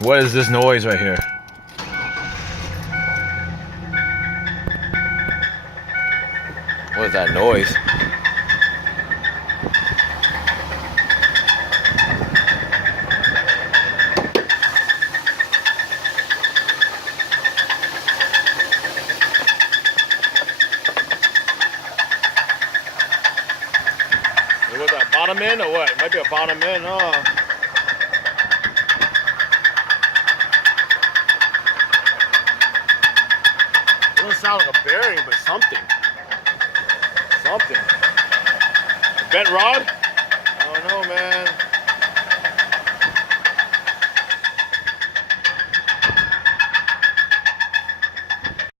What is this noise right here? What is that noise? Was that bottom end or what? It might be a bottom end, huh? It doesn't sound like a bearing, but something. Something. A bent rod? I don't know, man.